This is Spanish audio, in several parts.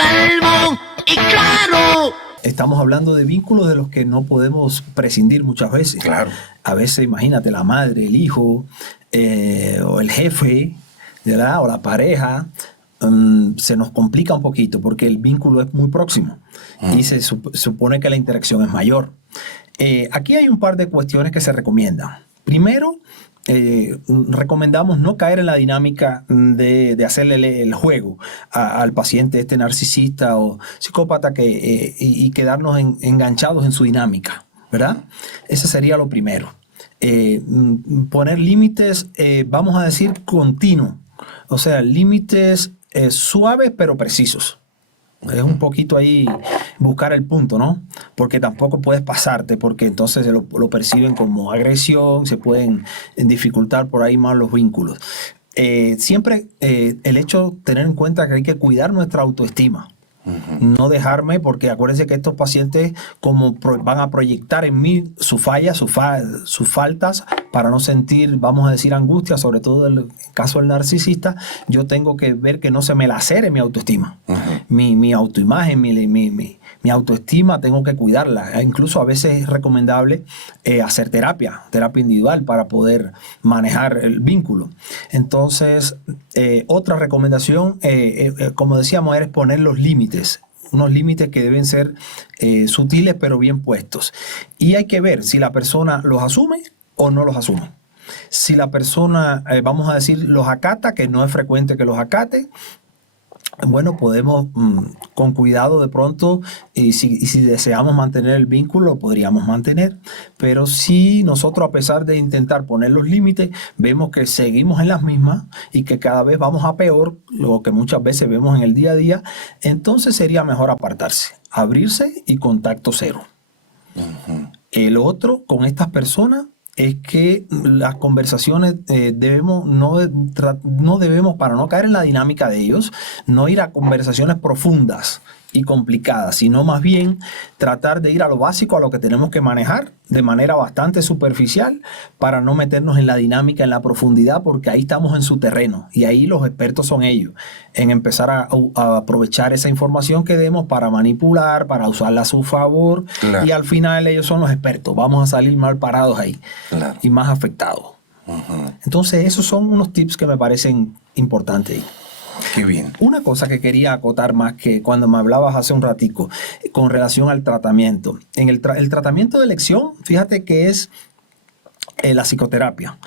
calvo y claro. Estamos hablando de vínculos de los que no podemos prescindir muchas veces. Claro. A veces, imagínate, la madre, el hijo, o el jefe, ¿verdad? O la pareja, se nos complica un poquito porque el vínculo es muy próximo y se supone que la interacción es mayor. Aquí hay un par de cuestiones que se recomiendan. Primero, recomendamos no caer en la dinámica de hacerle el juego al paciente narcisista o psicópata y quedarnos enganchados en su dinámica, ¿verdad? Ese sería lo primero. Poner límites, vamos a decir, continuos, o sea, límites suaves pero precisos. Es un poquito ahí buscar el punto, ¿no? Porque tampoco puedes pasarte, porque entonces lo perciben como agresión, se pueden dificultar por ahí más los vínculos. Siempre el hecho de tener en cuenta que hay que cuidar nuestra autoestima. No dejarme, porque acuérdense que estos pacientes van a proyectar en mí sus fallas, sus faltas, para no sentir, vamos a decir, angustia, sobre todo en el caso del narcisista. Yo tengo que ver que no se me lacere mi autoestima, mi autoimagen, mi autoestima, tengo que cuidarla. Incluso a veces es recomendable hacer terapia individual para poder manejar el vínculo. Entonces, otra recomendación, como decíamos, es poner los límites. Unos límites que deben ser sutiles pero bien puestos. Y hay que ver si la persona los asume o no los asume. Si la persona, vamos a decir, los acata, que no es frecuente que los acate, bueno, podemos con cuidado de pronto, y si deseamos mantener el vínculo, lo podríamos mantener. Pero si nosotros, a pesar de intentar poner los límites, vemos que seguimos en las mismas y que cada vez vamos a peor, lo que muchas veces vemos en el día a día, entonces sería mejor apartarse, abrirse y contacto cero. El otro con estas personas es que las conversaciones no debemos, para no caer en la dinámica de ellos, no ir a conversaciones profundas y complicadas, sino más bien tratar de ir a lo básico, a lo que tenemos que manejar de manera bastante superficial, para no meternos en la dinámica, en la profundidad, porque ahí estamos en su terreno y ahí los expertos son ellos, en empezar a aprovechar esa información que demos para manipular, para usarla a su favor. Claro. Y al final ellos son los expertos, vamos a salir mal parados ahí. Claro. Y más afectados. Entonces esos son unos tips que me parecen importantes ahí. Qué bien. Una cosa que quería acotar más, que cuando me hablabas hace un ratico con relación al tratamiento. En el tratamiento de elección, fíjate que es la psicoterapia.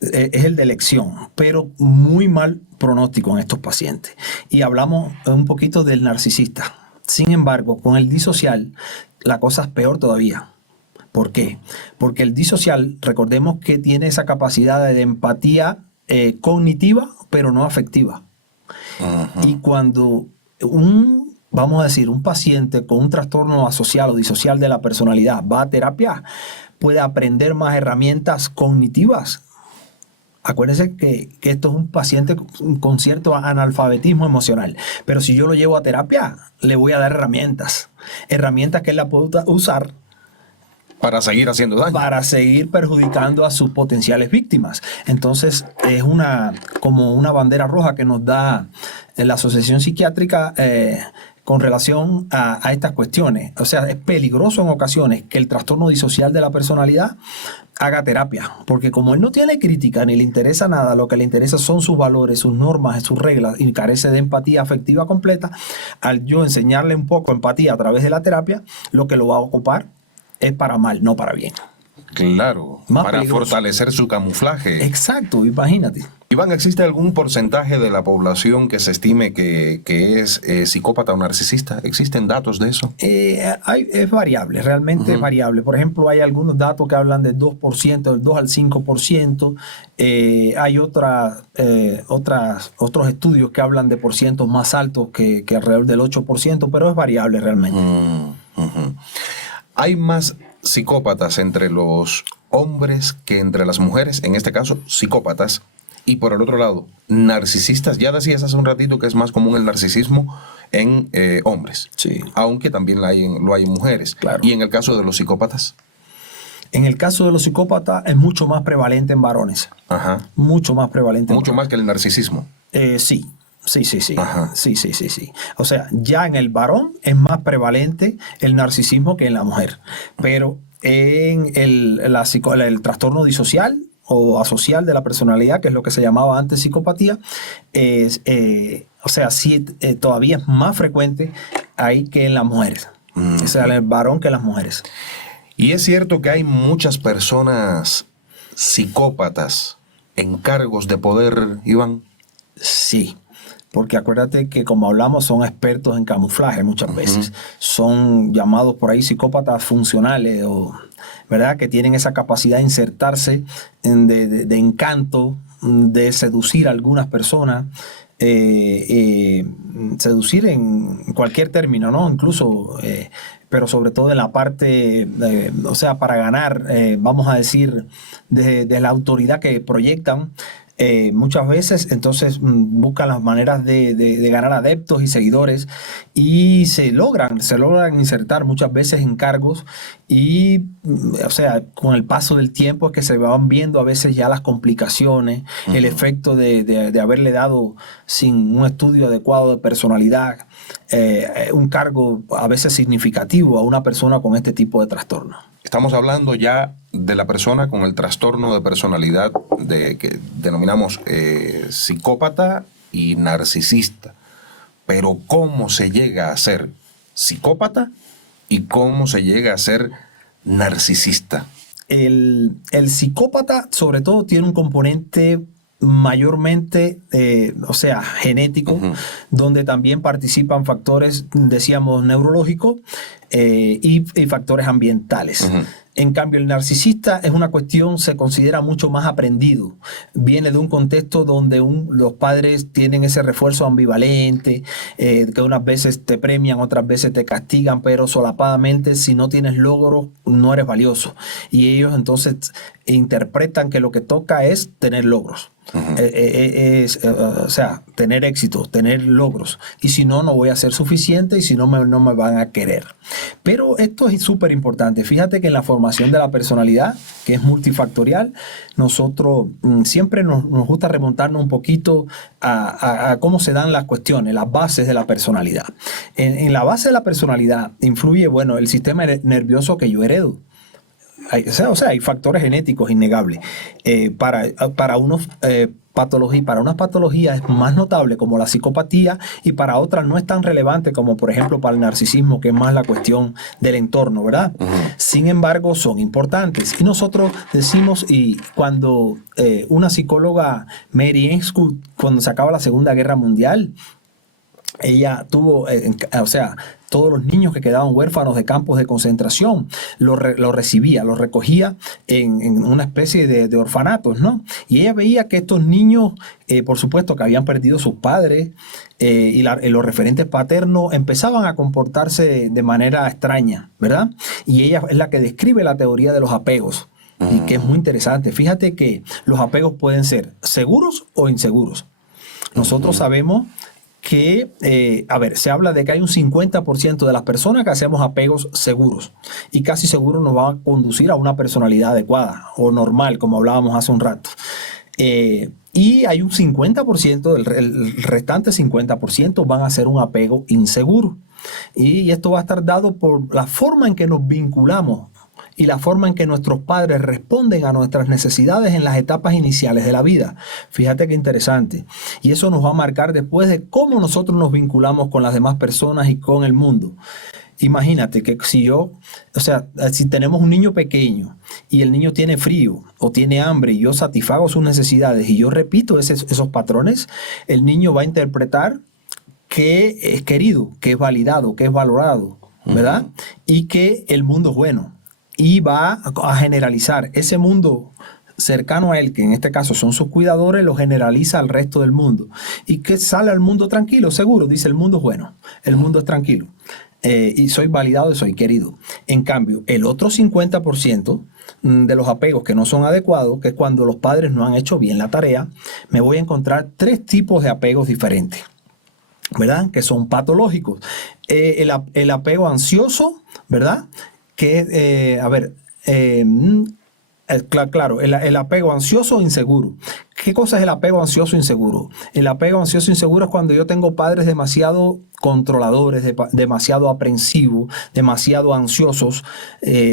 Es el de elección, pero muy mal pronóstico en estos pacientes. Y hablamos un poquito del narcisista. Sin embargo, con el disocial, la cosa es peor todavía. ¿Por qué? Porque el disocial, recordemos que tiene esa capacidad de empatía cognitiva, pero no afectiva. Y cuando vamos a decir, un paciente con un trastorno asocial o disocial de la personalidad va a terapia, puede aprender más herramientas cognitivas. Acuérdense que esto es un paciente con cierto analfabetismo emocional, pero si yo lo llevo a terapia, le voy a dar herramientas que él la puede usar para seguir haciendo daño, para seguir perjudicando a sus potenciales víctimas. Entonces es como una bandera roja que nos da la Asociación Psiquiátrica con relación a estas cuestiones. O sea, es peligroso en ocasiones que el trastorno disocial de la personalidad haga terapia, porque como él no tiene crítica ni le interesa nada, lo que le interesa son sus valores, sus normas, sus reglas, y carece de empatía afectiva completa, al yo enseñarle un poco empatía a través de la terapia, lo que lo va a ocupar es para mal, no para bien. Claro, más para peligroso. Fortalecer su camuflaje. Exacto, imagínate. Iván, ¿existe algún porcentaje de la población que se estime que es psicópata o narcisista? ¿Existen datos de eso? Es variable, realmente es variable. Por ejemplo, hay algunos datos que hablan del 2%, del 2 al 5%. Hay otros estudios que hablan de porcientos más altos que alrededor del 8%, pero es variable realmente. ¿Hay más psicópatas entre los hombres que entre las mujeres? En este caso, psicópatas. Y por el otro lado, narcisistas. Ya decías hace un ratito que es más común el narcisismo en hombres. Sí. Aunque también lo hay en mujeres. Claro. ¿Y en el caso de los psicópatas? En el caso de los psicópatas es mucho más prevalente en varones. Ajá. Mucho más prevalente. Mucho más que el narcisismo. Sí. Sí, sí, sí. Ajá. Sí, sí, sí, sí. O sea, ya en el varón es más prevalente el narcisismo que en la mujer. Pero en el trastorno disocial o asocial de la personalidad, que es lo que se llamaba antes psicopatía, o sea, sí, todavía es más frecuente ahí que en las mujeres. O sea, en el varón que en las mujeres. Y es cierto que hay muchas personas psicópatas en cargos de poder, Iván. Sí, porque acuérdate que como hablamos son expertos en camuflaje muchas veces. Son llamados por ahí psicópatas funcionales o, ¿verdad? Que tienen esa capacidad de insertarse de encanto, de seducir a algunas personas. Seducir en cualquier término, ¿no? Incluso, pero sobre todo en la parte, o sea, para ganar, vamos a decir, de la autoridad que proyectan. Muchas veces entonces buscan las maneras de ganar adeptos y seguidores y se logran insertar muchas veces en cargos y o sea, con el paso del tiempo es que se van viendo a veces ya las complicaciones, el efecto de haberle dado sin un estudio adecuado de personalidad un cargo a veces significativo a una persona con este tipo de trastorno. Estamos hablando ya de la persona con el trastorno de personalidad que denominamos psicópata y narcisista. Pero ¿cómo se llega a ser psicópata y cómo se llega a ser narcisista? El psicópata sobre todo tiene un componente mayormente, o sea, genético, donde también participan factores, decíamos, neurológicos y factores ambientales. En cambio, el narcisista es una cuestión, se considera mucho más aprendido. Viene de un contexto donde los padres tienen ese refuerzo ambivalente, que unas veces te premian, otras veces te castigan, pero solapadamente si no tienes logros, no eres valioso. Y ellos entonces interpretan que lo que toca es tener logros. O sea, tener éxito, tener logros. Y si no, no voy a ser suficiente y si no, no me van a querer. Pero esto es súper importante. Fíjate que en la formación de la personalidad, que es multifactorial, nosotros siempre nos gusta remontarnos un poquito a cómo se dan las cuestiones, las bases de la personalidad. En la base de la personalidad influye, bueno, el sistema nervioso que yo heredo. O sea, hay factores genéticos innegables. Para unas patologías es más notable como la psicopatía y para otras no es tan relevante como por ejemplo para el narcisismo, que es más la cuestión del entorno, ¿verdad? Sin embargo, son importantes. Y nosotros decimos, y cuando una psicóloga, Mary Ainsworth, cuando se acaba la Segunda Guerra Mundial, ella tuvo, o sea, todos los niños que quedaban huérfanos de campos de concentración, los recibía, los recogía en una especie de orfanatos, ¿no? Y ella veía que estos niños, por supuesto, que habían perdido sus padres y los referentes paternos, empezaban a comportarse de manera extraña, ¿verdad? Y ella es la que describe la teoría de los apegos, y que es muy interesante. Fíjate que los apegos pueden ser seguros o inseguros. Nosotros sabemos que, se habla de que hay un 50% de las personas que hacemos apegos seguros y casi seguro nos van a conducir a una personalidad adecuada o normal, como hablábamos hace un rato. Y hay un 50%, el restante 50% van a ser un apego inseguro. Y esto va a estar dado por la forma en que nos vinculamos y la forma en que nuestros padres responden a nuestras necesidades en las etapas iniciales de la vida. Fíjate qué interesante. Y eso nos va a marcar después de cómo nosotros nos vinculamos con las demás personas y con el mundo. Imagínate que si tenemos un niño pequeño y el niño tiene frío o tiene hambre y yo satisfago sus necesidades y yo repito esos patrones, el niño va a interpretar que es querido, que es validado, que es valorado, ¿verdad? Y que el mundo es bueno. Y va a generalizar ese mundo cercano a él, que en este caso son sus cuidadores, lo generaliza al resto del mundo. Y que sale al mundo tranquilo, seguro, dice el mundo es bueno, el mundo es tranquilo. Y soy validado y soy querido. En cambio, el otro 50% de los apegos que no son adecuados, que es cuando los padres no han hecho bien la tarea, me voy a encontrar 3 tipos de apegos diferentes, ¿verdad? Que son patológicos. El apego ansioso, ¿verdad? Que, claro, el apego ansioso o inseguro, ¿Qué cosa es el apego ansioso inseguro? El apego ansioso inseguro es cuando yo tengo padres demasiado controladores, demasiado aprensivos, demasiado ansiosos.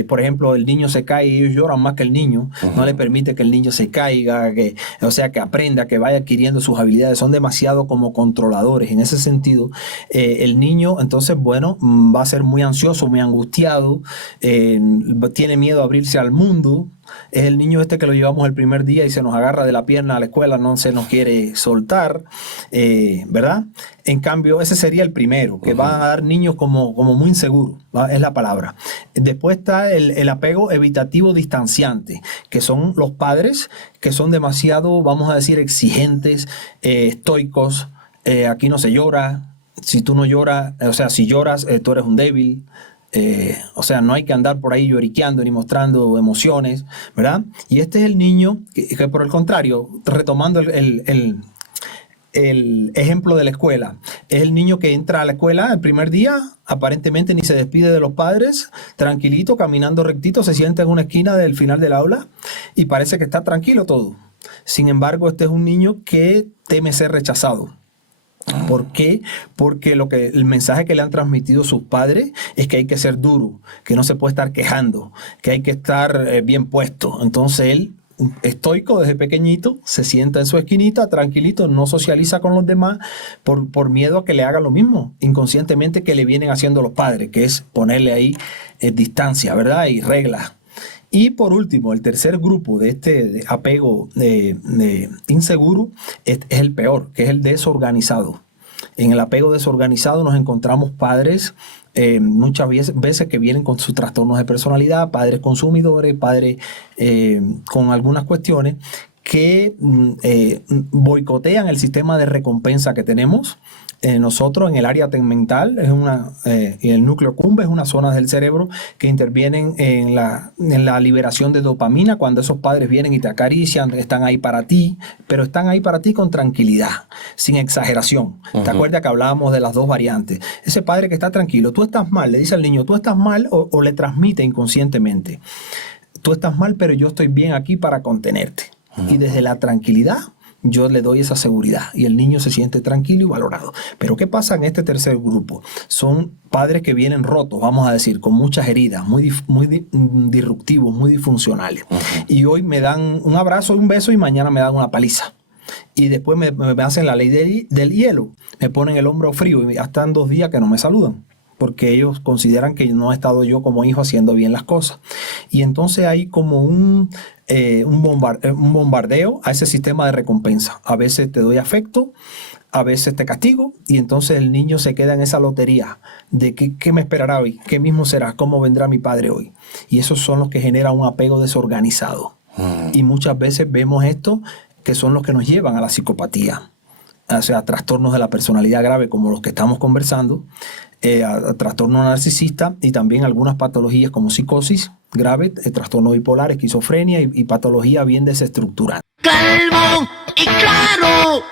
Por ejemplo, el niño se cae y ellos lloran más que el niño. No le permite que el niño se caiga, que aprenda, que vaya adquiriendo sus habilidades. Son demasiado como controladores. En ese sentido, el niño, entonces, bueno, va a ser muy ansioso, muy angustiado, tiene miedo a abrirse al mundo. Es el niño este que lo llevamos el primer día y se nos agarra de la pierna a la escuela, no se nos quiere soltar, ¿verdad? En cambio, ese sería el primero, que van a dar niños como muy inseguros, es la palabra. Después está el apego evitativo distanciante, que son los padres que son demasiado, vamos a decir, exigentes, estoicos. Aquí no se llora. Si tú no lloras, o sea, si lloras, tú eres un débil. O sea, no hay que andar por ahí lloriqueando ni mostrando emociones, ¿verdad? Y este es el niño que por el contrario, retomando el ejemplo de la escuela, es el niño que entra a la escuela el primer día, aparentemente ni se despide de los padres, tranquilito, caminando rectito, se sienta en una esquina del final del aula y parece que está tranquilo todo. Sin embargo, este es un niño que teme ser rechazado. ¿Por qué? Porque el mensaje que le han transmitido sus padres es que hay que ser duro, que no se puede estar quejando, que hay que estar bien puesto. Entonces él, estoico desde pequeñito, se sienta en su esquinita, tranquilito, no socializa con los demás por miedo a que le haga lo mismo inconscientemente que le vienen haciendo los padres, que es ponerle ahí distancia, ¿verdad? Y reglas. Y por último, el tercer grupo de este apego inseguro es el peor, que es el desorganizado. En el apego desorganizado nos encontramos padres muchas veces que vienen con sus trastornos de personalidad, padres consumidores, padres con algunas cuestiones que boicotean el sistema de recompensa que tenemos. Nosotros en el área tegmental y el núcleo accumbens es una zona del cerebro que intervienen en la liberación de dopamina cuando esos padres vienen y te acarician, están ahí para ti, pero están ahí para ti con tranquilidad, sin exageración. ¿Te acuerdas que hablábamos de las dos variantes? Ese padre que está tranquilo, tú estás mal, le dice al niño, tú estás mal o le transmite inconscientemente, tú estás mal, pero yo estoy bien aquí para contenerte. Y desde la tranquilidad yo le doy esa seguridad y el niño se siente tranquilo y valorado. Pero ¿qué pasa en este tercer grupo? Son padres que vienen rotos, vamos a decir, con muchas heridas, muy disruptivos, muy disfuncionales. Y hoy me dan un abrazo y un beso y mañana me dan una paliza. Y después me hacen la ley del hielo, me ponen el hombro frío y hasta en 2 días que no me saludan, porque ellos consideran que no he estado yo como hijo haciendo bien las cosas. Y entonces hay como un bombardeo a ese sistema de recompensa. A veces te doy afecto, a veces te castigo, y entonces el niño se queda en esa lotería de qué me esperará hoy, qué mismo será, cómo vendrá mi padre hoy. Y esos son los que generan un apego desorganizado. Y muchas veces vemos esto, que son los que nos llevan a la psicopatía. O sea, trastornos de la personalidad grave como los que estamos conversando, a trastorno narcisista y también algunas patologías como psicosis grave, trastorno bipolar, esquizofrenia y patología bien desestructurada. Calvo y claro.